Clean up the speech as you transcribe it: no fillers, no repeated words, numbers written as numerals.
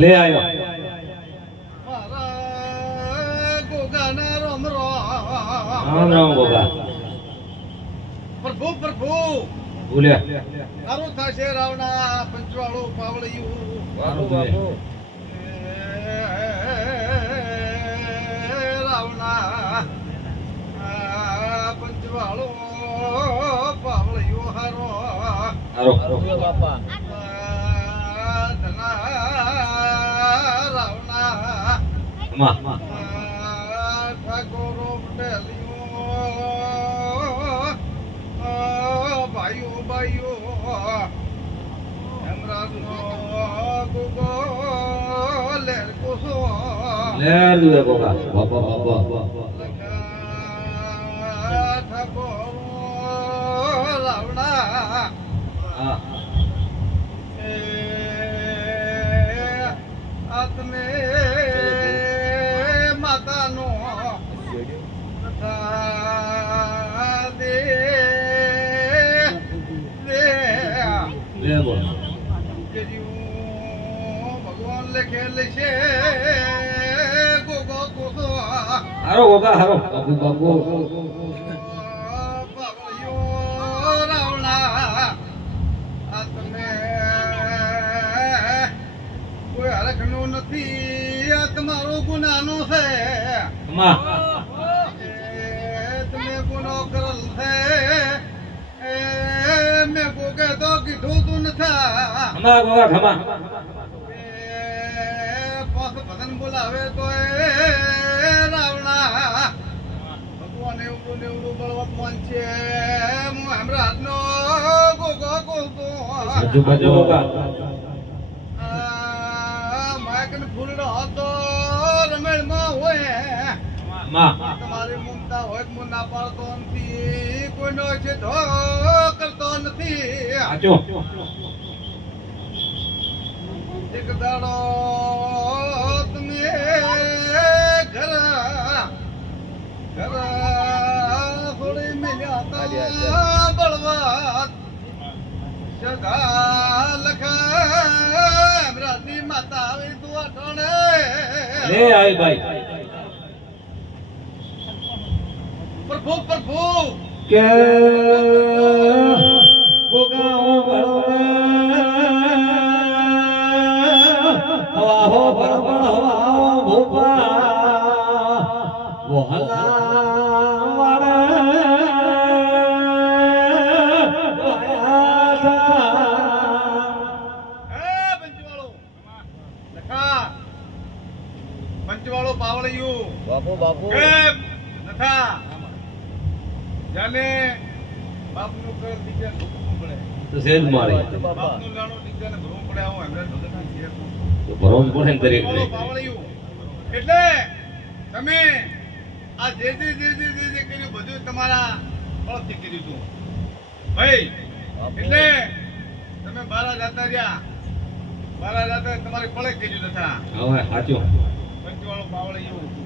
ले आयो राम राम गोगा प्रभु प्रभु बोले तारो थाशे रावणा पंचवाळो पावळियो बाबू बाबू रावणा पंचवाळो पावळियो हारो हारो बापा धना रावणा मा ठाकोरो पटेलियो भाइयो भाइयो हेमराज नो गुगो लेर कोसो लेर दुए गोगा बाबा बाबा ठाकोरो रावणा हां आत्मे माता नो दे ले बोल भगवान लिखे लिखे गोगो गोगो हारो गोगा हारो बाबू बाबू बाबलियो रावणा आत्मे કોઈ હરખનો નથી આ તમારો ગુનાનો છે માં તમે ગુનો કરેલ છે મેં કોકે તો કીધું તું નથા ખમા ગોગા ખમા પાછ ભગન બોલાવે તો રાવણા ભગવાન એવડું બળવત્તમાન છે હું હમણાં હાથનો ગોગો ગોગો બાજુ બાજુ ગોગા માયકન ફૂલડો હતો રમેળમાં હોય માં તમારી મમતા હોય હું ના પાડતો નથી કોઈનો છે ધો કરતો નથી આજો એક દાડો તમે ઘર થોડી મિલ્યા તા બળવાત જગા લખા રાતી માતા આવી તું અટણે ले आई भाई प्रभु प्रभु के गोगा बड़वा हवा हो बड़वा हवा भोपा वो हला वाड़ा पंचवाड़ो पावड़ियो बापू बापू केम नथा जाने बाप नु कर दीजे भूखવું પડે तो सेज मारी બાપ નું લાણો દીજે ને ભરવું પડે હું એમને ભગતના છે तो भरम પડે દરેક ને પાવળિયું એટલે તમે આ જે કર્યું બધું તમારા ફળથી કર્યું હતું ભાઈ. એટલે તમે બારા જાતા રહ્યા, બારા જાતા તમારી ફળે કર્યું તથા હવે સાચું પંચવાળો પાવળે એવું હતું.